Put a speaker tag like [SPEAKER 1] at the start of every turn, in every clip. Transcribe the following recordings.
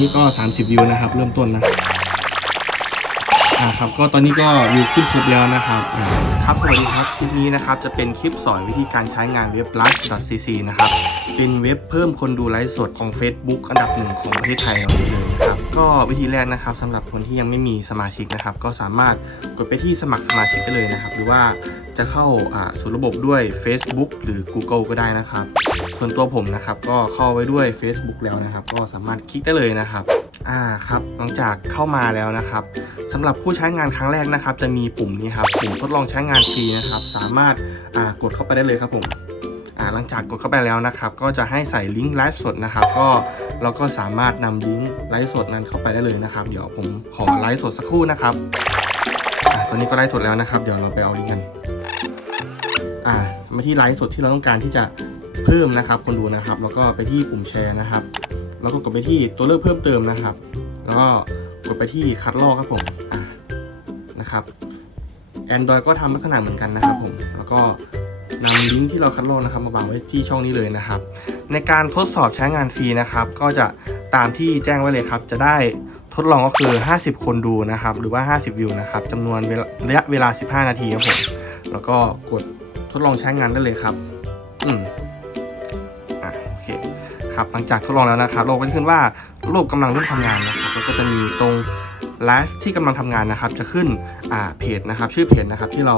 [SPEAKER 1] นี้ก็ 30 วิวนะครับ เริ่มต้นนะอ่าครับก็ตอนนี้ก็วิวขึ้นครบแล้วนะครับครับสวัสดีครับคลิปนี้นะครับจะเป็นคลิปสอนวิธีการใช้งานเว็บ live.cc นะครับเป็นเว็บเพิ่มคนดูไลฟ์สดของ Facebook อันดับหนึ่งของประเทศไทยเราเลยนะครับก็วิธีแรกนะครับสำหรับคนที่ยังไม่มีสมาชิกนะครับ ก็สามารถกดไปที่สมัครสมาชิกได้เลยนะครับ หรือว่าจะเข้าอ่าสู่ระบบด้วย Facebook หรือ Google ก็ได้นะครับ ส่วนตัวผมนะครับก็เข้าไว้ด้วย Facebook แล้วนะครับ ก็สามารถคลิกได้เลยนะครับอ่าครับหลังจากเข้ามาแล้วนะครับสำหรับผู้ใช้งานครั้งแรกนะครับ จะมีปุ่มนี้ครับปุ่มทดลองใช้งานฟรีนะครับ สามารถอ่ากดเข้าไปได้เลยครับผมอ่าหลังจากกดเข้าไปแล้วนะครับ ก็จะให้ใส่ลิงก์ไลฟ์สดนะครับ ก็เราก็สามารถนำลิงก์ไลฟ์สดนั้นเข้าไปได้เลยนะครับ เดี๋ยวผมขอไลฟ์สดสักครู่นะครับอ่าตอนนี้ก็ไลฟ์สดแล้วนะครับ เดี๋ยวเราไปเอาลิงก์กัน อ่ามาที่ไลฟ์สดที่เราต้องการที่จะเพิ่มนะครับคนดูนะครับ แล้วก็ไปที่ปุ่มแชร์นะครับ แล้วก็กดไปที่ตัวเลือกเพิ่มเติมนะครับ แล้วก็กดไปที่คัดลอกครับผมอะนะครับ Android ก็ทำลักษณะเหมือนกันนะครับผมแล้วก็นำลิงก์ที่เราคัดลอกนะครับมาวางไว้ที่ช่องนี้เลยนะครับ ในการทดสอบใช้งานฟรีนะครับ ก็จะตามที่แจ้งไว้เลยครับ จะได้ทดลองก็คือ 50 คนดูนะครับ หรือว่า 50 วิวนะครับจำนวนระยะเวลา 15 นาทีครับผม แล้วก็กด ดลองใช้งานได้เลยครับ อืมอะโอเคครับหลังจากทดลองแล้วนะครับโลกก็จะขึ้นว่าระบบกำลังเริ่มทำงานนะครับแล้วก็จะมีตรงไลฟ์ที่กำลังทำงานนะครับ จะขึ้นอ่าเพจนะครับ ชื่อเพจนะครับที่เรา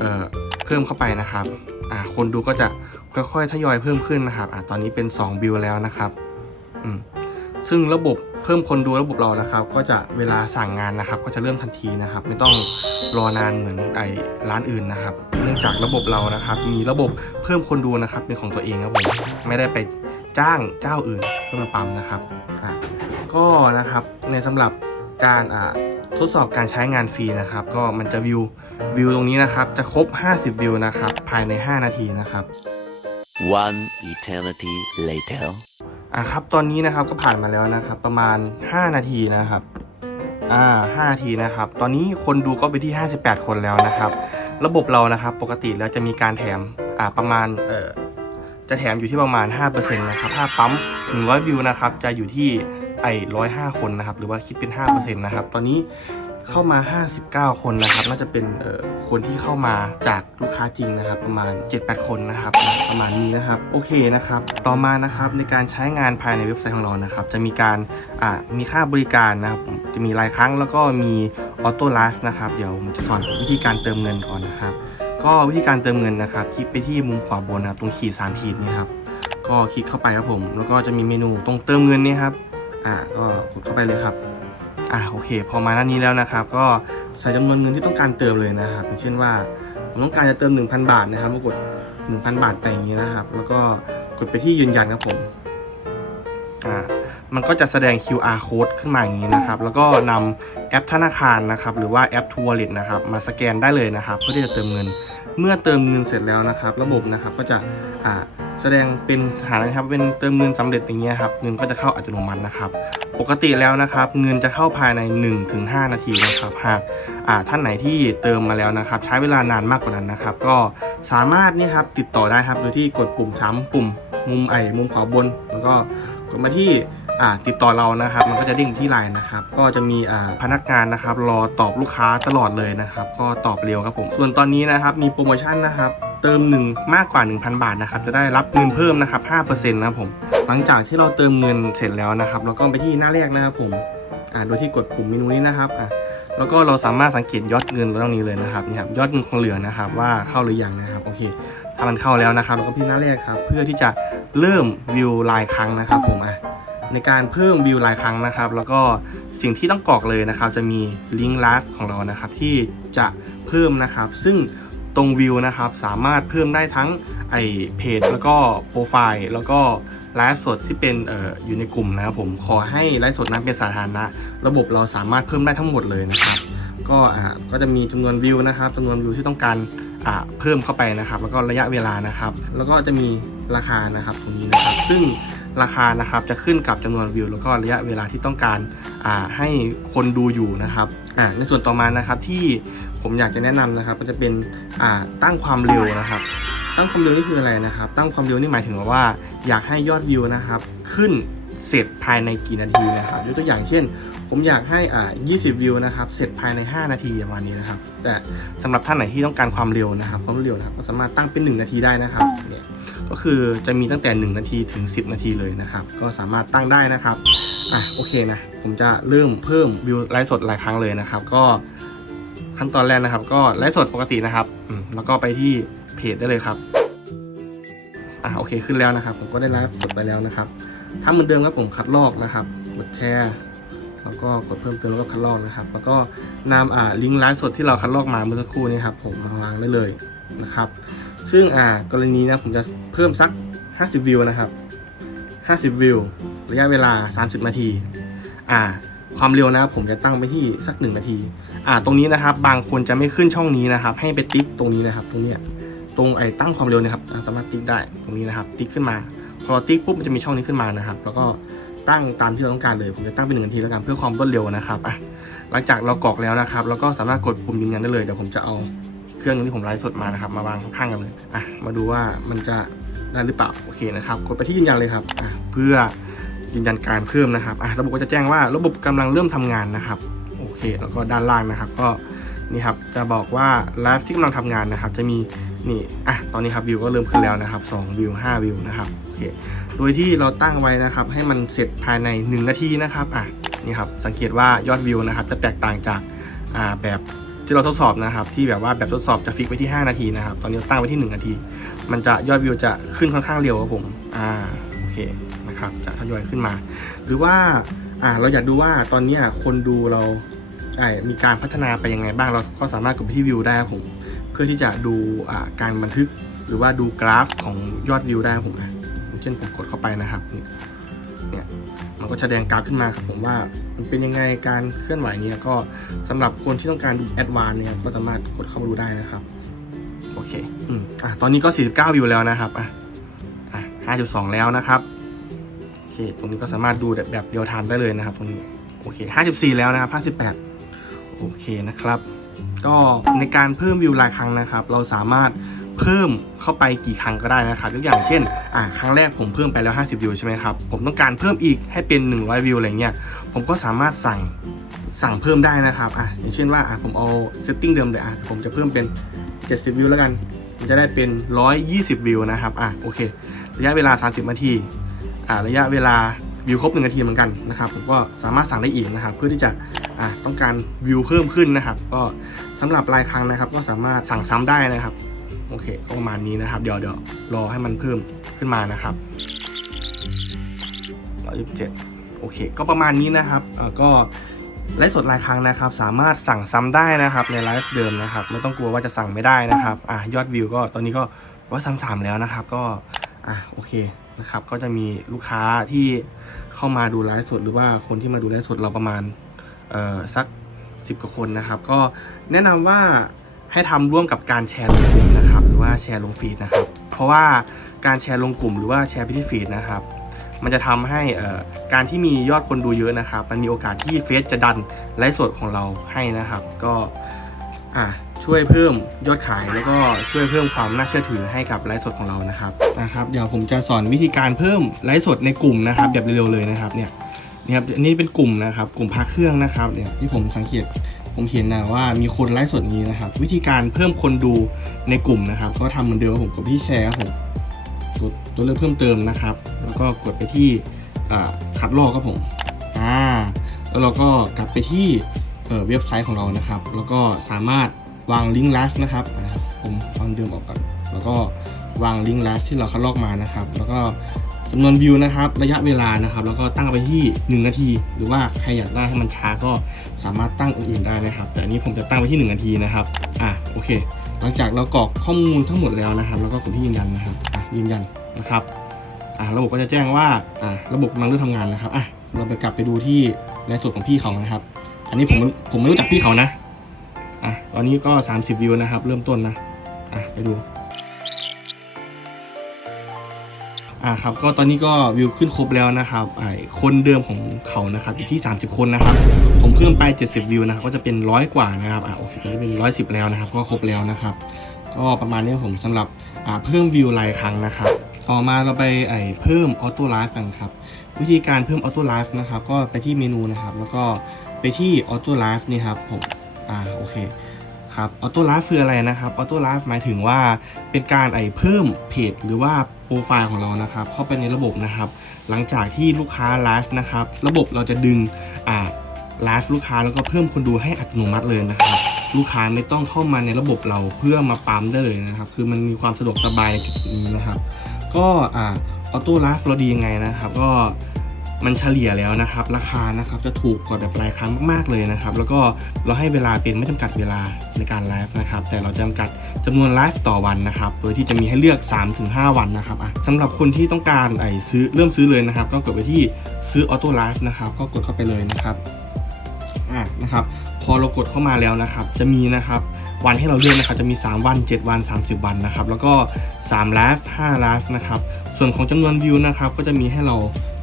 [SPEAKER 1] เอ่อเพิ่มเข้าไปนะครับอ่าคนดูก็จะค่อยๆทยอยเพิ่มขึ้นนะครับอ่าตอนนี้เป็น2วิวแล้วนะครับอืมซึ่งระบบ เพิ่มคนดูระบบเรานะครับ ก็จะเวลาสั่งงานนะครับ ก็จะเริ่มทันทีนะครับ ไม่ต้องรอนานเหมือนไอ้ร้านอื่นนะครับ เนื่องจากระบบเรานะครับ มีระบบเพิ่มคนดูนะครับ เป็นของตัวเองครับผมไม่ได้ไปจ้างเจ้าอื่นเพื่อมาปั๊มนะครับก็นะครับในสำหรับการทดสอบการใช้งานฟรีนะครับ ก็มันจะวิววิวตรงนี้นะครับ จะครบ 50 วิวนะครับ ภายใน 5 นาทีนะครับ
[SPEAKER 2] One eternity later.
[SPEAKER 1] อะครับตอนนี้นะครับก็ผ่านมาแล้วนะครับ ประมาณ 5 นาทีนะครับอ่า5นาทีนะครับ ตอนนี้คนดูก็ไปที่ 58 คนแล้วนะครับ ระบบเรานะครับปกติแล้วจะมีการแถมอ่าประมาณเอ่อจะแถมอยู่ที่ประมาณ 5%นะครับถ้าปั๊ม100วิวนะครับจะอยู่ที่ไอ้105คนนะครับ หรือว่าคิดเป็น5%นะครับ ตอนนี้ เข้ามา 59 คนนะครับ น่าจะเป็นคนที่เข้ามาจากลูกค้าจริงนะครับ ประมาณ 7-8 คนนะครับ ประมาณนี้นะครับ โอเคนะครับ ต่อมานะครับในการใช้งานภายในเว็บไซต์ของเรานะครับ จะมีการอ่ามีค่าบริการนะครับ จะมีรายครั้งแล้วก็มีออโต้ไลฟ์นะครับ เดี๋ยวผมจะสอนวิธีการเติมเงินก่อนนะครับ ก็วิธีการเติมเงินนะครับ คลิกไปที่มุมขวาบนนะครับตรงขีดสามขีดนี่ครับ ก็คลิกเข้าไปครับผม แล้วก็จะมีเมนูตรงเติมเงินนี่ครับ อ่า ก็กดเข้าไปเลยครับ อ่าโอเค พอมาหน้านี้แล้วนะครับ ก็ใส่จำนวนเงินที่ต้องการเติมเลยนะครับอย่างเช่นว่าผมต้องการจะเติม 1,000 บาทนะครับก็กด 1,000 บาทไปอย่างนี้นะครับ แล้วก็กดไปที่ยืนยันครับผมอ่ามันก็จะแสดง QR code ขึ้นมาอย่างนี้นะครับ แล้วก็นำแอปธนาคารนะครับ หรือว่าแอป t ัว Wallet นะครับ มาสแกนได้เลยนะครับ เพื่อที่จะเติมเงิน เมื่อเติมเงินเสร็จแล้วนะครับ ระบบนะครับก็จะอ่า แสดงเป็นสถานนะครับเป็นเติมเงินสำเร็จอย่างเงี้ยครับเงินก็จะเข้าอัตโนมัตินะครับ ปกติแล้วนะครับ เงินจะเข้าภายใน 1-5 นาทีนะครับหากท่านไหนที่เติมมาแล้วนะครับ ใช้เวลานานมากกว่านั้นนะครับ ก็สามารถนี่ครับติดต่อได้ครับโดยที่กดปุ่มช้ำปุ่มมุมไอ้มุมขวาบนแล้วก็กดมาที่ติดต่อเรานะครับ มันก็จะเด้งที่ไลน์นะครับ ก็จะมีพนักงานนะครับ รอตอบลูกค้าตลอดเลยนะครับ ก็ตอบเร็วครับผม ส่วนตอนนี้นะครับมีโปรโมชั่นนะครับ ติม 1 มากกว่า 1,000 บาทนะครับจะได้รับเงินเพิ่มนะครับ5%นะครับผมหลังจากที่เราเติมเงินเสร็จแล้วนะครับเราก็ไปที่หน้าแรกนะครับผมอ่าโดยที่กดปุ่มเมนูนี้นะครับอะแล้วก็เราสามารถสังเกตยอดเงินตรงนี้เลยนะครับนี่ครับยอดเงินคงเหลือนะครับว่าเข้าหรือยังนะครับโอเคถ้ามันเข้าแล้วนะครับเราก็ที่หน้าแรกครับเพื่อที่จะเริ่มวิวรายครั้งนะครับผมอะในการเพิ่มวิวรายครั้งนะครับ แล้วก็สิ่งที่ต้องกรอกเลยนะครับ จะมีลิงก์ลฟ์ของเรานะครับที่จะเพิ่มนะครับ ซึ่ง ตรงวิวนะครับ สามารถเพิ่มได้ทั้งไอเพจแล้วก็โปรไฟล์แล้วก็ไลฟ์สดที่เป็นอออยู่ในกลุ่มนะครับผมขอให้ไลฟ์สดนั้นเป็นสาธารณะ ระบบเราสามารถเพิ่มได้ทั้งหมดเลยนะครับก็อ่าก็จะมีจำนวนวิวนะครับจำนวนวิวที่ต้องการอ่าเพิ่มเข้าไปนะครับ แล้วก็ระยะเวลานะครับ แล้วก็จะมีราคานะครับตรงนี้นะครับ ซึ่งราคานะครับจะขึ้นกับจำนวนวิว แล้วก็ระยะเวลาที่ต้องการอ่าให้คนดูอยู่นะครับอ่าในส่วนต่อมานะครับที่ ผมอยากจะแนะนำนะครับ ก็จะเป็นอ่าตั้งความเร็วนะครับ ตั้งความเร็วนี่คืออะไรนะครับ ตั้งความเร็วนี่หมายถึงว่า อยากให้ยอดวิวนะครับ ขึ้นเสร็จภายในกี่นาทีนะครับยกตัวอย่างเช่น ผมอยากให้อ่า20 วิวนะครับ เสร็จภายใน 5 นาทีประมาณนี้นะครับ แต่สำหรับท่านไหนที่ต้องการความเร็วนะครับความเร็วนะครับก็สามารถตั้งเป็น 1 นาทีได้นะครับเนี่ยก็คือจะมีตั้งแต่ 1 นาทีถึง 10 นาทีเลยนะครับ ก็สามารถตั้งได้นะครับอะโอเคนะ ผมจะเริ่มเพิ่มวิวไลฟ์สดหลายครั้งเลยนะครับ ก็ ขั้นตอนแรกนะครับ ก็ไลฟ์สดปกตินะครับแล้วก็ไปที่เพจได้เลยครับอะโอเคขึ้นแล้วนะครับ ผมก็ได้ไลฟ์สดไปแล้วนะครับถ้าเหมือนเดิมครับผมคัดลอกนะครับกดแชร์แล้วก็กดเพิ่มเติมแล้วก็คัดลอกนะครับ แล้วก็นำอ่าลิงก์ไลฟ์สดที่เราคัดลอกมาเมื่อสักครู่นี้ครับผมมาวางได้เลยนะครับ ซึ่งอ่ากรณีนะผมจะเพิ่มสัก 50 วิวนะครับ 50 วิว ระยะเวลา 30 นาที อ่า ความเร็วนะครับผมจะตั้งไปที่สัก1นาที อ่า ตรงนี้นะครับ บางคนจะไม่ขึ้นช่องนี้นะครับ ให้ไปติ๊กตรงนี้นะครับ ตรงเนี้ย ตรงไอ้ตั้งความเร็วนะครับ สามารถติ๊กได้ตรงนี้นะครับ ติ๊กขึ้นมา พอเราติ๊กปุ๊บมันจะมีช่องนี้ขึ้นมานะครับ แล้วก็ตั้งตามที่เราต้องการเลย ผมจะตั้งเป็นหนึ่งนาทีแล้วกันเพื่อความรวดเร็วนะครับ อะ หลังจากเรากรอกแล้วนะครับแล้วก็สามารถกดปุ่มยืนยันได้เลย เดี๋ยวผมจะเอาเครื่องที่ผมไลฟ์สดมานะครับ มาวางข้างๆกันเลย อะ มาดูว่ามันจะได้หรือเปล่า โอเคนะครับ กดไปที่ยืนยันเลยครับ อะ เพื่อ ยืนยันการเพิ่มนะครับอะระบบก็จะแจ้งว่าระบบกำลังเริ่มทำงานนะครับโอเคแล้วก็ด้านล่างนะครับ ก็นี่ครับจะบอกว่าไลฟ์ที่กำลังทำงานนะครับ จะมีนี่อะตอนนี้ครับวิวก็เริ่มขึ้นแล้วนะครับ2วิว5วิวนะครับโอเคโดยที่เราตั้งไว้นะครับ ให้มันเสร็จภายใน 1 นาทีนะครับอะนี่ครับสังเกตว่ายอดวิวนะครับ จะแตกต่างจากอ่าแบบที่เราทดสอบนะครับ ที่แบบว่าแบบทดสอบจะฟิกไว้ที่ 5 นาทีนะครับ ตอนนี้ตั้งไว้ที่ 1 นาที มันจะยอดวิวจะขึ้นค่อนข้างเร็วครับผมอ่า เคนะครับจะทยอยขึ้นมา หรือว่าอ่าเราอยากดูว่าตอนเนี้ยคนดูเราไอ้มีการพัฒนาไปยังไงบ้างเราก็สามารถกดไปที่วิวได้ครับผมเพื่อที่จะดูอ่าการบันทึกหรือว่าดูกราฟของยอดวิวได้ครับผมอะอย่างเช่นผมกดเข้าไปนะครับนี่เนี่ยมันก็จะแสดงกราฟขึ้นมาครับผมว่ามันเป็นยังไงการเคลื่อนไหวเนี่ยก็สำหรับคนที่ต้องการดูแอดวานเนี่ยก็สามารถกดเข้ามาดูได้นะครับโอเคอืมอะตอนนี้ก็ 49 วิวแล้วนะครับอะอะ 5.2 แล้วนะครับโอเคตรงนี้ก็สามารถดูแบบเดียวทานได้เลยนะครับตรงนี้โอเค 54 แล้วนะครับ58 โอเคนะครับ ก็ในการเพิ่มวิวรายครั้งนะครับ เราสามารถเพิ่มเข้าไปกี่ครั้งก็ได้นะครับยกอย่างเช่น อ่าครั้งแรกผมเพิ่มไปแล้ว 50 วิวใช่ไหมครับ ผมต้องการเพิ่มอีกให้เป็น 100 วิวอะไรเงี้ย ผมก็สามารถสั่งสั่งเพิ่มได้นะครับ อะอย่างเช่นว่า อะผมเอาเซตติ้งเดิมเลย อะผมจะเพิ่มเป็น 70 วิวแล้วกัน จะได้เป็น 120 วิวนะครับ อะ โอเค ระยะเวลา 30 นาที อ่า ระยะเวลาวิวครบ1นาทีเหมือนกันนะครับ ผมก็สามารถสั่งได้อีกนะครับ เพื่อที่จะ อะต้องการวิวเพิ่มขึ้นนะครับ ก็สำหรับรายครั้งนะครับ ก็สามารถสั่งซ้ำได้นะครับ โอเค ประมาณนี้นะครับ เดี๋ยวเดี๋ยวรอให้มันเพิ่มขึ้นมานะครับ127โอเค ก็ประมาณนี้นะครับอ่อก็ ไลฟ์สดรายครั้งนะครับ สามารถสั่งซ้ำได้นะครับในไลฟ์เดิมนะครับ ไม่ต้องกลัวว่าจะสั่งไม่ได้นะครับอะยอดวิวก็ตอนนี้ก็ร้อยสามสามแล้วนะครับ ก็อะโอเคนะครับ ก็จะมีลูกค้าที่เข้ามาดูไลฟ์สดหรือว่าคนที่มาดูไลฟ์สดเราประมาณเอ่อสัก10กว่าคนนะครับ ก็แนะนำว่าให้ทำร่วมกับการแชร์ลงกลุ่มนะครับ หรือว่าแชร์ลงฟีดนะครับ เพราะว่าการแชร์ลงกลุ่มหรือว่าแชร์ไปที่ฟีดนะครับ มันจะทำให้การที่มียอดคนดูเยอะนะครับ มันมีโอกาสที่เฟซจะดันไลฟ์สดของเราให้นะครับ ก็ช่วยเพิ่มยอดขายแล้วก็ช่วยเพิ่มความน่าเชื่อถือให้กับไลฟ์สดของเรานะครับนะครับ เดี๋ยวผมจะสอนวิธีการเพิ่มไลฟ์สดในกลุ่มนะครับ แบบเร็วๆเลยนะครับเนี่ยนี่ครับอันนี้เป็นกลุ่มนะครับ กลุ่มพักเครื่องนะครับเนี่ยที่ผมสังเกตผมเห็นนะว่ามีคนไลฟ์สดนี้นะครับ วิธีการเพิ่มคนดูในกลุ่มนะครับ ก็ทำเหมือนเดิมผมกดที่แชร์ครับผม กดตัวเลือกเพิ่มเติมนะครับ แล้วก็กดไปที่อ่าคัดลอกครับผมอ่าแล้วเราก็กลับไปที่เอ่อเว็บไซต์ของเรานะครับ แล้วก็สามารถวางลิงก์ไลฟ์นะครับอ่าผมเอาเดิมออกก่อนแล้วก็วางลิงก์ไลฟ์ที่เราคัดลอกมานะครับ แล้วก็จำนวนวิวนะครับ ระยะเวลานะครับ แล้วก็ตั้งไปที่ 1 นาที หรือว่าใครอยากได้ให้มันช้าก็สามารถตั้งอื่นๆได้นะครับ แต่อันนี้ผมจะตั้งไว้ที่ 1 นาทีนะครับ อะโอเค หลังจากเรากรอกข้อมูลทั้งหมดแล้วนะครับ แล้วก็กดที่ยืนยันนะครับอะ ยืนยันนะครับอะระบบก็จะแจ้งว่าอะระบบกำลังเริ่มทำงานนะครับอะเราไปกลับไปดูที่ในส่วนของพี่เขานะครับ อันนี้ผมผมไม่รู้จักพี่เขานะอะตอนนี้ก็ 30 วิวนะครับ เริ่มต้นนะอะไปดูอ่าครับก็ตอนนี้ก็วิวขึ้นครบแล้วนะครับไอ้คนเดิมของเขานะครับอยู่ที่ 30 คนนะครับ ผมเพิ่มไป 70 วิวนะครับก็จะเป็นร้อยกว่านะครับอ่าโอเคตอนนี้เป็นร้อยสิบแล้วนะครับ ก็ครบแล้วนะครับ ก็ประมาณนี้ผมสำหรับ เพิ่มวิวรายครั้งนะครับ ต่อมาเราไปไอเพิ่มออโต้ไลฟ์กันครับ วิธีการเพิ่มออโต้ไลฟ์นะครับ ก็ไปที่เมนูนะครับ แล้วก็ไปที่ออโต้ไลฟ์นี่ครับผมอ่าโอเคครับออโต้ไลฟ์คืออะไรนะครับออโต้ไลฟ์หมายถึงว่าเป็นการไอเพิ่มเพจหรือว่าโปรไฟล์ของเรานะครับ เข้าไปในระบบนะครับ หลังจากที่ลูกค้าไลฟ์นะครับ ระบบเราจะดึงอ่าไลฟ์ลูกค้าแล้วก็เพิ่มคนดูให้อัตโนมัติเลยนะครับ ลูกค้าไม่ต้องเข้ามาในระบบเราเพื่อมาปั๊มได้เลยนะครับ คือมันมีความสะดวกสบายในจุดนี้นะครับ ก็อ่าออโต้ไลฟ์เราดียังไงนะครับ ก็มันเฉลี่ยแล้วนะครับ ราคานะครับจะถูกกว่าแบบรายครั้งมากๆเลยนะครับ แล้วก็เราให้เวลาเป็นไม่จำกัดเวลาในการไลฟ์นะครับ แต่เราจำกัดจำนวนไลฟ์ต่อวันนะครับ โดยที่จะมีให้เลือก 3-5 วันนะครับอะสำหรับคนที่ต้องการไอ้ซื้อเริ่มซื้อเลยนะครับ ก็กดไปที่ซื้อออโต้ไลฟ์นะครับ ก็กดเข้าไปเลยนะครับอะนะครับ อเรากดเข้ามาแล้วนะครับ จะมีนะครับวันให้เราเลือกนะครับจะมี 3 วัน 7 วัน 30 วันนะครับ แล้วก็3ไลฟ์5ไลฟ์นะครับ ส่วนของจำนวนวิวนะครับ ก็จะมีให้เรา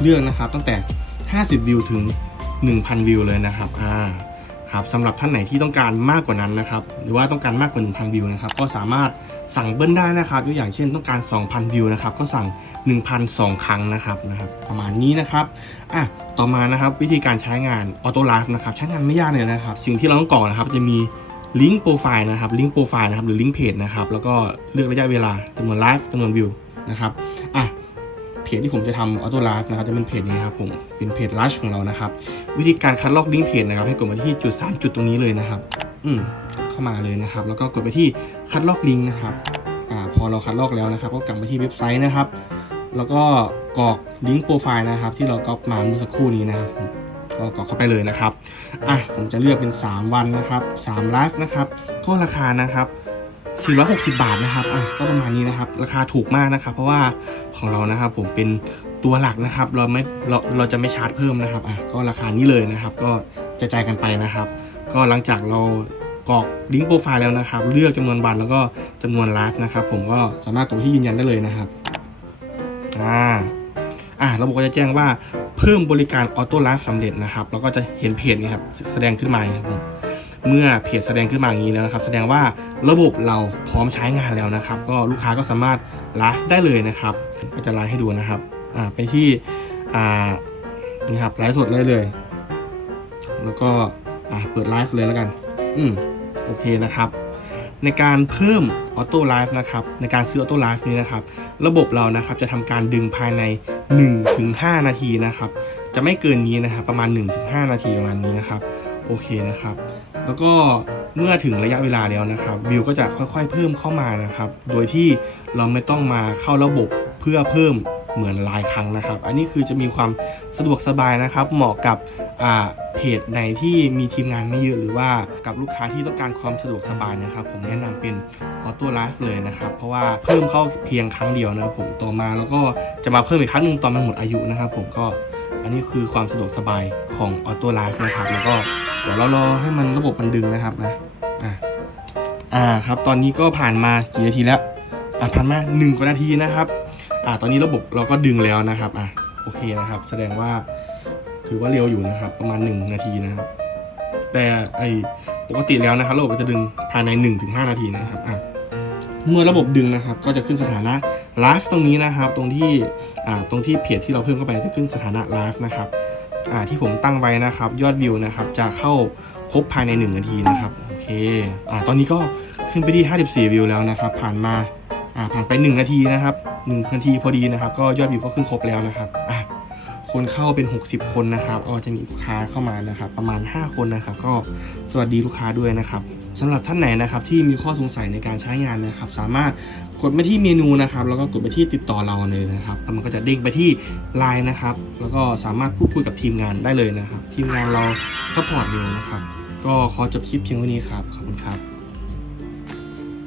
[SPEAKER 1] เลือกนะครับ ตั้งแต่ 50 วิวถึง 1,000 วิวเลยนะครับอ่า ครับสำหรับท่านไหนที่ต้องการมากกว่านั้นนะครับหรือว่าต้องการมากกว่า 1,000 วิวนะครับก็สามารถสั่งเบิ้ลได้นะครับยกอย่างเช่นต้องการ 2,000 วิวนะครับก็สั่ง 1,002 ครั้งนะครับนะครับประมาณนี้นะครับอะต่อมานะครับวิธีการใช้งานออโต้ไลฟ์นะครับใช้งานไม่ยากเลยนะครับ สิ่งที่เราต้องกรอกนะครับจะมีลิงก์โปรไฟล์นะครับลิงก์โปรไฟล์นะครับหรือลิงก์เพจนะครับแล้วก็เลือกระยะเวลาจำนวนไลฟ์จำนวนวิวนะครับอะ จที่ผมจะทำออโต้ไลฟ์นะครับจะเป็นเพจนี้ครับผมเป็นเพจลัชของเรานะครับ วิธีการคัดลอกลิงก์เพจนะครับ ให้กดมาที่จุด 3 จุดตรงนี้เลยนะครับ อืมเข้ามาเลยนะครับ แล้วก็กดไปที่คัดลอกลิงก์นะครับอ่าพอเราคัดลอกแล้วนะครับ ก็กลับมาที่เว็บไซต์นะครับ แล้วก็กรอกลิงก์โปรไฟล์นะครับ ที่เราก๊อปมาเมื่อสักครู่นี้นะครับก็กรอกเข้าไปเลยนะครับอะผมจะเลือกเป็น 3 วันนะครับ3ไลฟ์นะครับก็ราคานะครับ 460 บาทนะครับอะก็ประมาณนี้นะครับ ราคาถูกมากนะครับ เพราะว่าของเรานะครับผมเป็นตัวหลักนะครับ เราไม่เราเราจะไม่ชาร์จเพิ่มนะครับอะก็ราคานี้เลยนะครับ ก็จะจ่ายกันไปนะครับ ก็หลังจากเรากรอกลิงก์โปรไฟล์แล้วนะครับ เลือกจำนวนวันแล้วก็จำนวนไลฟ์นะครับ ผมก็สามารถกดที่ยืนยันได้เลยนะครับอ่า อ่าระบบก็จะแจ้งว่าเพิ่มบริการออโต้ไลฟ์สำเร็จนะครับแล้วก็จะเห็นเพจนี้ครับแสดงขึ้นมาเมื่อเพจแสดงขึ้นมาอย่างนี้แล้วนะครับ แสดงว่าระบบเราพร้อมใช้งานแล้วนะครับ ก็ลูกค้าก็สามารถไลฟ์ได้เลยนะครับ ก็จะไลฟ์ให้ดูนะครับอ่าไปที่อ่านี่ครับไลฟ์สดเลยเลย แล้วก็อ่าเปิดไลฟ์เลยแล้วกัน อืมโอเคนะครับ ในการเพิ่มออโต้ไลฟ์นะครับในการซื้อออโต้ไลฟ์นี้นะครับ ระบบเรานะครับจะทำการดึงภายใน 1-5 นาทีนะครับ จะไม่เกินนี้นะครับประมาณ 1-5 นาทีประมาณนี้นะครับโอเคนะครับ แล้วก็เมื่อถึงระยะเวลาแล้วนะครับ วิวก็จะค่อยๆเพิ่มเข้ามานะครับ โดยที่เราไม่ต้องมาเข้าระบบเพื่อเพิ่ม เหมือนรายครั้งนะครับ อันนี้คือจะมีความสะดวกสบายนะครับ เหมาะกับอ่าเพจไหนที่มีทีมงานไม่เยอะหรือว่ากับลูกค้าที่ต้องการความสะดวกสบายนะครับ ผมแนะนำเป็นออโต้ไลฟ์เลยนะครับ เพราะว่าเพิ่มเข้าเพียงครั้งเดียวนะครับผมต่อมาแล้วก็จะมาเพิ่มอีกครั้งหนึ่งตอนมันหมดอายุนะครับ ผมก็อันนี้คือความสะดวกสบายของออโต้ไลฟ์นะครับ แล้วก็เดี๋ยวเรารอให้มันระบบมันดึงนะครับนะอ่าอ่าครับ ตอนนี้ก็ผ่านมากี่นาทีแล้วอ่าผ่านมาหนึ่งกว่านาทีนะครับ อ่าตอนนี้ระบบเราก็ดึงแล้วนะครับอะโอเคนะครับ แสดงว่าถือว่าเร็วอยู่นะครับ ประมาณ 1 นาทีนะครับ แต่ไอปกติแล้วนะครับระบบจะดึงภายใน 1-5 นาทีนะครับอะเมื่อระบบดึงนะครับ ก็จะขึ้นสถานะไลฟ์ตรงนี้นะครับ ตรงที่อ่าตรงที่เพจที่เราเพิ่มเข้าไปจะขึ้นสถานะไลฟ์นะครับอ่าที่ผมตั้งไว้นะครับ ยอดวิวนะครับ จะเข้าครบภายใน 1 นาทีนะครับโอเคอ่าตอนนี้ก็ขึ้นไปที่ 54 วิวแล้วนะครับ ผ่านมาอ่าผ่านไป 1 นาทีนะครับ1นาทีพอดีนะครับ ก็ยอดวิวก็ขึ้นครบแล้วนะครับอะคนเข้าเป็น 60 คนนะครับก็จะมีลูกค้าเข้ามานะครับ ประมาณ 5 คนนะครับ ก็สวัสดีลูกค้าด้วยนะครับสำหรับท่านไหนนะครับที่มีข้อสงสัยในการใช้งานนะครับ สามารถกดไปที่เมนูนะครับ แล้วก็กดไปที่ติดต่อเราเลยนะครับแล้วมันก็จะเด้งไปที่ Line นะครับ แล้วก็สามารถพูดคุยกับทีมงานได้เลยนะครับ ทีมงานเราซัพพอร์ตเร็วนะครับ ก็ขอจบคลิปเพียงเท่านี้ครับขอบคุณครับ